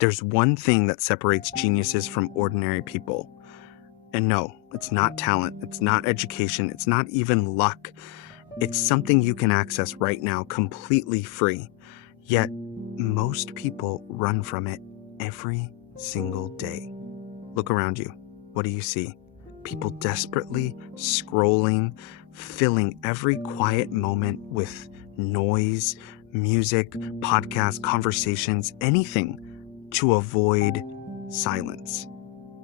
There's one thing that separates geniuses from ordinary people. And no, it's not talent, it's not education, it's not even luck. It's something you can access right now completely free. Yet, most people run from it every single day. Look around you. What do you see? People desperately scrolling, filling every quiet moment with noise, music, podcasts, conversations, anything to avoid silence.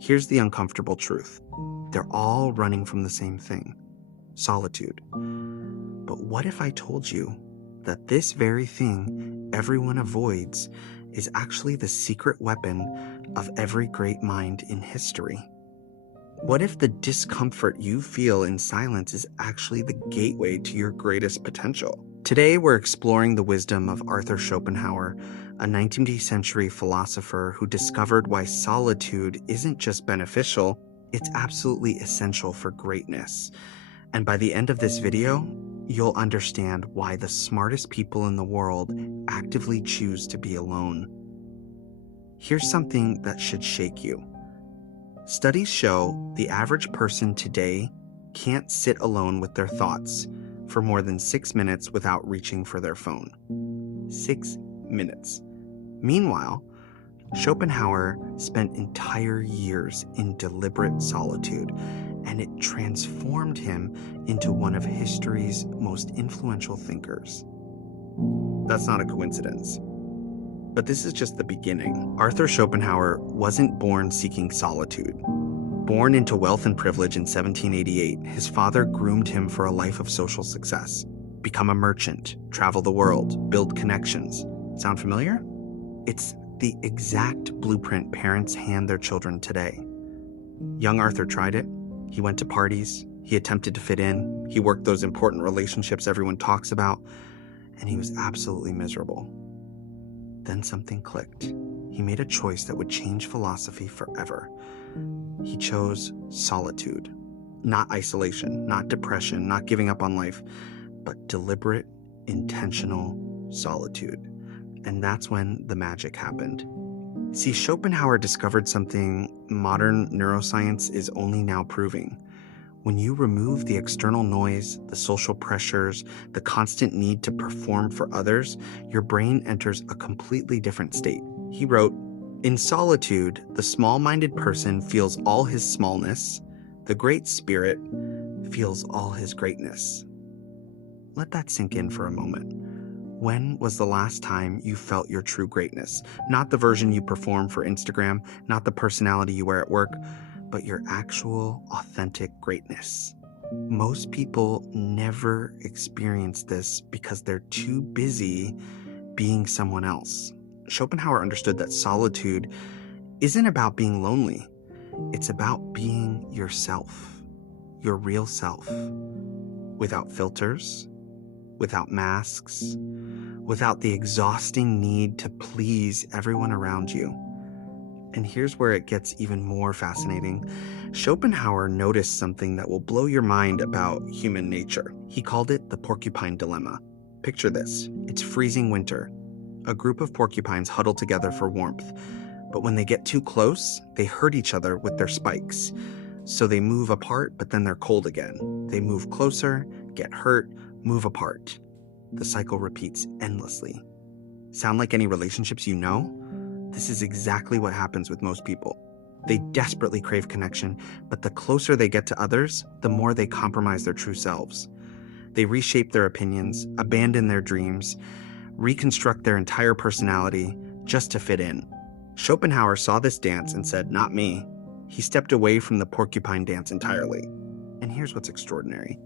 Here's the uncomfortable truth. They're all running from the same thing: solitude. But what if I told you that this very thing everyone avoids is actually the secret weapon of every great mind in history? What if the discomfort you feel in silence is actually the gateway to your greatest potential? Today, we're exploring the wisdom of Arthur Schopenhauer, a 19th century philosopher who discovered why solitude isn't just beneficial, it's absolutely essential for greatness. And by the end of this video, you'll understand why the smartest people in the world actively choose to be alone. Here's something that should shake you. Studies show the average person today can't sit alone with their thoughts for more than 6 minutes without reaching for their phone. 6 minutes. Meanwhile, Schopenhauer spent entire years in deliberate solitude, and it transformed him into one of history's most influential thinkers. That's not a coincidence. But this is just the beginning. Arthur Schopenhauer wasn't born seeking solitude. Born into wealth and privilege in 1788, his father groomed him for a life of social success. Become a merchant, travel the world, build connections. Sound familiar? It's the exact blueprint parents hand their children today. Young Arthur tried it. He went to parties. He attempted to fit in. He worked those important relationships everyone talks about, and he was absolutely miserable. Then something clicked. He made a choice that would change philosophy forever. He chose solitude. Not isolation, not depression, not giving up on life, but deliberate, intentional solitude. And that's when the magic happened. See, Schopenhauer discovered something modern neuroscience is only now proving. When you remove the external noise, the social pressures, the constant need to perform for others, your brain enters a completely different state. He wrote, "In solitude, the small-minded person feels all his smallness. The great spirit feels all his greatness." Let that sink in for a moment. When was the last time you felt your true greatness? Not the version you perform for Instagram, not the personality you wear at work, but your actual, authentic greatness. Most people never experience this because they're too busy being someone else. Schopenhauer understood that solitude isn't about being lonely. It's about being yourself, your real self, without filters, without masks, without the exhausting need to please everyone around you. And here's where it gets even more fascinating. Schopenhauer noticed something that will blow your mind about human nature. He called it the Porcupine Dilemma. Picture this. It's freezing winter. A group of porcupines huddle together for warmth, but when they get too close, they hurt each other with their spikes. So they move apart, but then they're cold again. They move closer, get hurt, move apart. The cycle repeats endlessly. Sound like any relationships you know? This is exactly what happens with most people. They desperately crave connection, but the closer they get to others, the more they compromise their true selves. They reshape their opinions, abandon their dreams, reconstruct their entire personality just to fit in. Schopenhauer saw this dance and said, "Not me." He stepped away from the porcupine dance entirely. And here's what's extraordinary.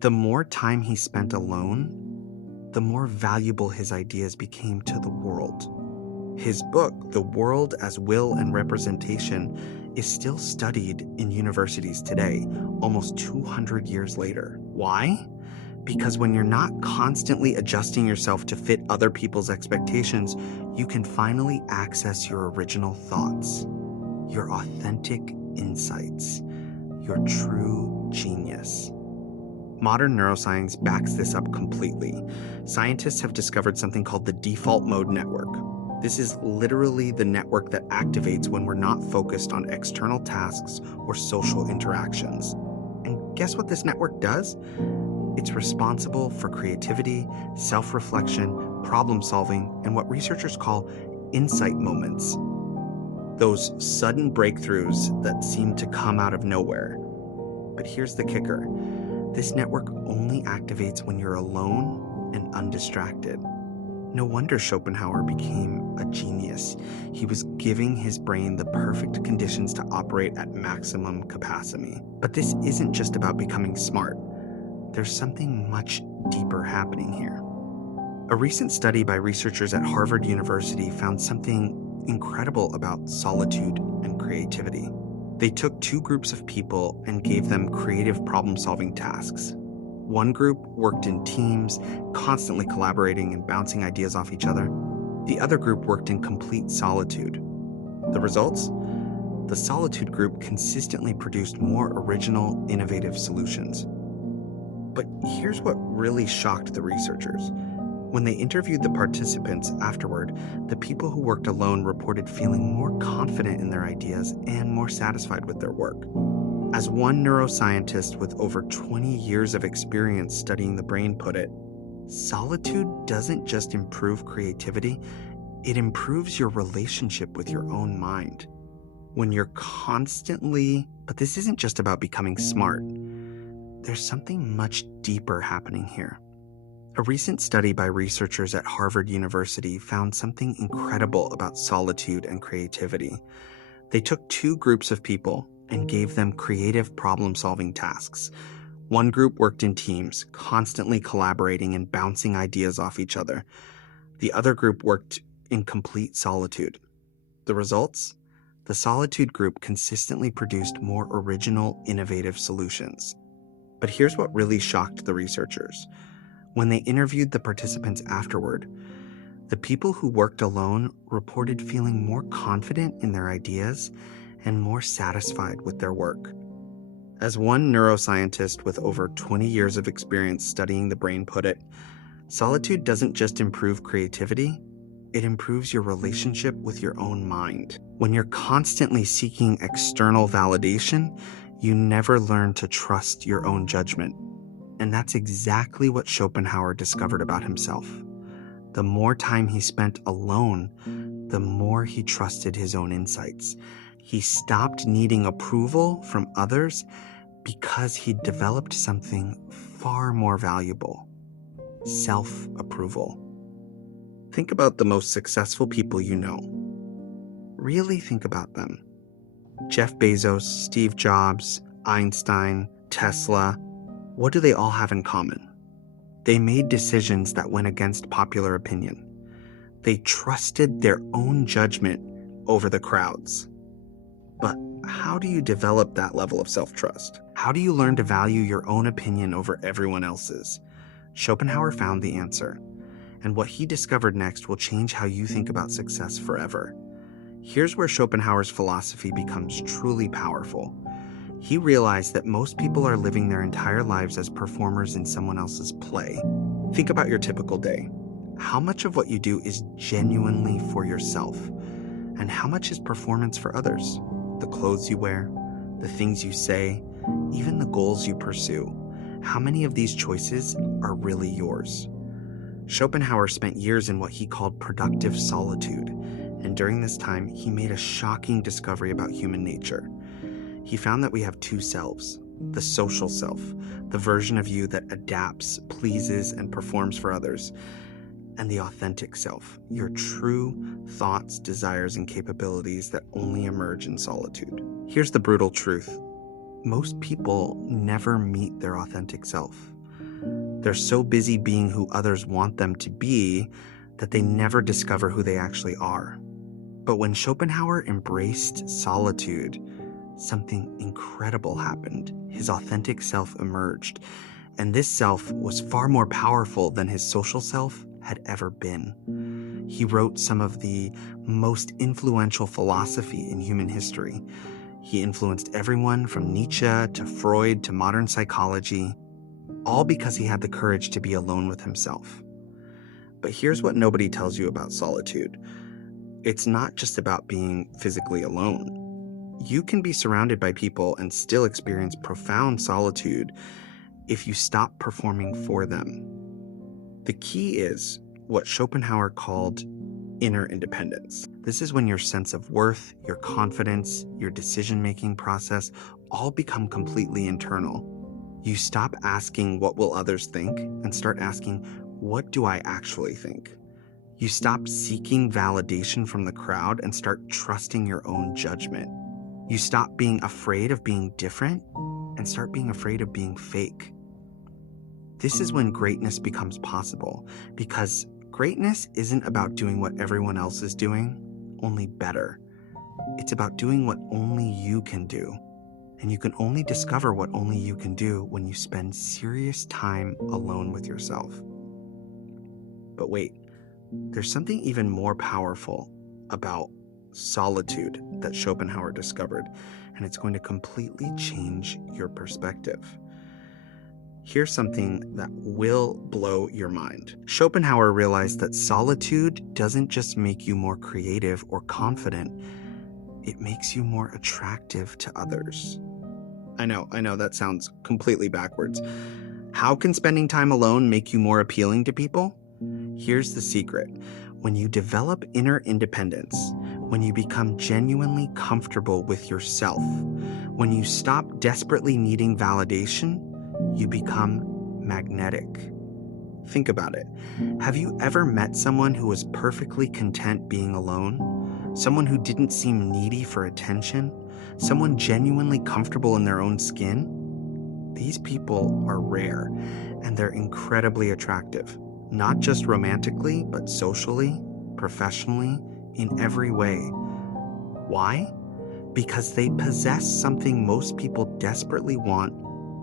The more time he spent alone, the more valuable his ideas became to the world. His book, The World as Will and Representation, is still studied in universities today, almost 200 years later. Why? Because when you're not constantly adjusting yourself to fit other people's expectations, you can finally access your original thoughts, your authentic insights, your true genius. Modern neuroscience backs this up completely. Scientists have discovered something called the default mode network. This is literally the network that activates when we're not focused on external tasks or social interactions. And guess what this network does? It's responsible for creativity, self-reflection, problem-solving, and what researchers call insight moments. Those sudden breakthroughs that seem to come out of nowhere. But here's the kicker. This network only activates when you're alone and undistracted. No wonder Schopenhauer became a genius. He was giving his brain the perfect conditions to operate at maximum capacity. But this isn't just about becoming smart. There's something much deeper happening here. A recent study by researchers at Harvard University found something incredible about solitude and creativity. They took two groups of people and gave them creative problem-solving tasks. One group worked in teams, constantly collaborating and bouncing ideas off each other. The other group worked in complete solitude. The results? The solitude group consistently produced more original, innovative solutions. But here's what really shocked the researchers. When they interviewed the participants afterward, the people who worked alone reported feeling more confident in their ideas and more satisfied with their work. As one neuroscientist with over 20 years of experience studying the brain put it, solitude doesn't just improve creativity, it improves your relationship with your own mind. When you're but this isn't just about becoming smart. There's something much deeper happening here. A recent study by researchers at Harvard University found something incredible about solitude and creativity. They took two groups of people and gave them creative problem-solving tasks. One group worked in teams, constantly collaborating and bouncing ideas off each other. The other group worked in complete solitude. The results? The solitude group consistently produced more original, innovative solutions. But here's what really shocked the researchers. When they interviewed the participants afterward, the people who worked alone reported feeling more confident in their ideas and more satisfied with their work. As one neuroscientist with over 20 years of experience studying the brain put it, solitude doesn't just improve creativity, it improves your relationship with your own mind. When you're constantly seeking external validation, you never learn to trust your own judgment. And that's exactly what Schopenhauer discovered about himself. The more time he spent alone, the more he trusted his own insights. He stopped needing approval from others because he developed something far more valuable: self-approval. Think about the most successful people you know. Really think about them. Jeff Bezos, Steve Jobs, Einstein, Tesla. What do they all have in common? They made decisions that went against popular opinion. They trusted their own judgment over the crowd's. But how do you develop that level of self-trust? How do you learn to value your own opinion over everyone else's? Schopenhauer found the answer, and what he discovered next will change how you think about success forever. Here's where Schopenhauer's philosophy becomes truly powerful. He realized that most people are living their entire lives as performers in someone else's play. Think about your typical day. How much of what you do is genuinely for yourself? And how much is performance for others? The clothes you wear, the things you say, even the goals you pursue. How many of these choices are really yours? Schopenhauer spent years in what he called productive solitude, and during this time, he made a shocking discovery about human nature. He found that we have two selves: the social self, the version of you that adapts, pleases, and performs for others, and the authentic self, your true thoughts, desires, and capabilities that only emerge in solitude. Here's the brutal truth. Most people never meet their authentic self. They're so busy being who others want them to be that they never discover who they actually are. But when Schopenhauer embraced solitude, something incredible happened. His authentic self emerged, and this self was far more powerful than his social self had ever been. He wrote some of the most influential philosophy in human history. He influenced everyone from Nietzsche to Freud to modern psychology, all because he had the courage to be alone with himself. But here's what nobody tells you about solitude. It's not just about being physically alone. You can be surrounded by people and still experience profound solitude if you stop performing for them. The key is what Schopenhauer called inner independence. This is when your sense of worth, your confidence, your decision-making process all become completely internal. You stop asking what will others think and start asking, what do I actually think? You stop seeking validation from the crowd and start trusting your own judgment. You stop being afraid of being different and start being afraid of being fake. This is when greatness becomes possible, because greatness isn't about doing what everyone else is doing, only better. It's about doing what only you can do. And you can only discover what only you can do when you spend serious time alone with yourself. But wait, there's something even more powerful about solitude that Schopenhauer discovered, and it's going to completely change your perspective. Here's something that will blow your mind. Schopenhauer realized that solitude doesn't just make you more creative or confident, it makes you more attractive to others. I know, that sounds completely backwards. How can spending time alone make you more appealing to people? Here's the secret. When you develop inner independence, when you become genuinely comfortable with yourself, when you stop desperately needing validation, you become magnetic. Think about it. Have you ever met someone who was perfectly content being alone? Someone who didn't seem needy for attention? Someone genuinely comfortable in their own skin? These people are rare, and they're incredibly attractive. Not just romantically, but socially, professionally, in every way. Why? Because they possess something most people desperately want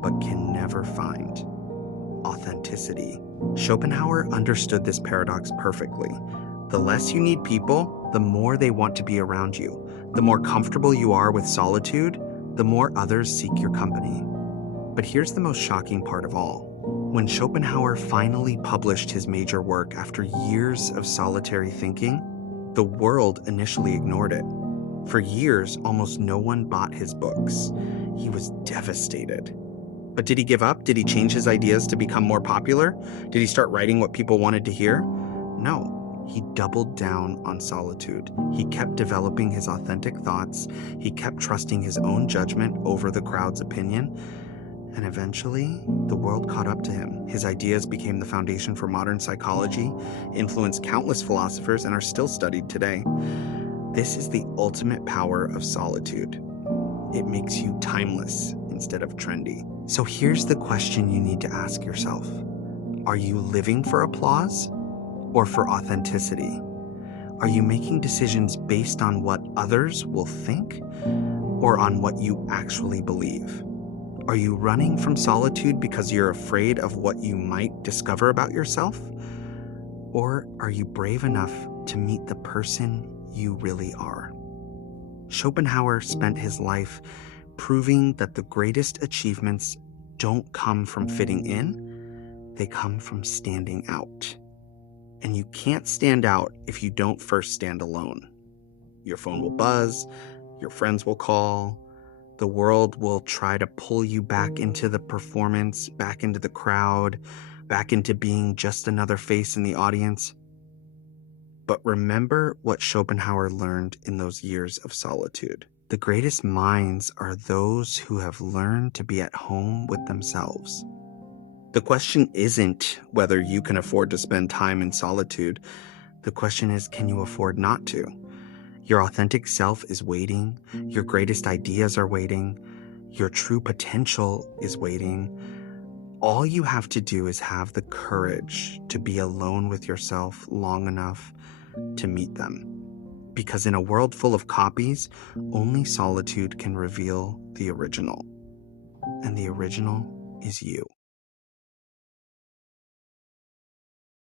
but can never find: authenticity. Schopenhauer understood this paradox perfectly. The less you need people, the more they want to be around you. The more comfortable you are with solitude, the more others seek your company. But here's the most shocking part of all. When Schopenhauer finally published his major work after years of solitary thinking, the world initially ignored it. For years, almost no one bought his books. He was devastated. But did he give up? Did he change his ideas to become more popular? Did he start writing what people wanted to hear? No, he doubled down on solitude. He kept developing his authentic thoughts. He kept trusting his own judgment over the crowd's opinion. And eventually, the world caught up to him. His ideas became the foundation for modern psychology, influenced countless philosophers, and are still studied today. This is the ultimate power of solitude. It makes you timeless instead of trendy. So here's the question you need to ask yourself. Are you living for applause or for authenticity? Are you making decisions based on what others will think or on what you actually believe? Are you running from solitude because you're afraid of what you might discover about yourself? Or are you brave enough to meet the person you really are? Schopenhauer spent his life proving that the greatest achievements don't come from fitting in, they come from standing out. And you can't stand out if you don't first stand alone. Your phone will buzz, your friends will call, the world will try to pull you back into the performance, back into the crowd, back into being just another face in the audience. But remember what Schopenhauer learned in those years of solitude. The greatest minds are those who have learned to be at home with themselves. The question isn't whether you can afford to spend time in solitude. The question is, can you afford not to? Your authentic self is waiting. Your greatest ideas are waiting. Your true potential is waiting. All you have to do is have the courage to be alone with yourself long enough to meet them. Because in a world full of copies, only solitude can reveal the original. And the original is you.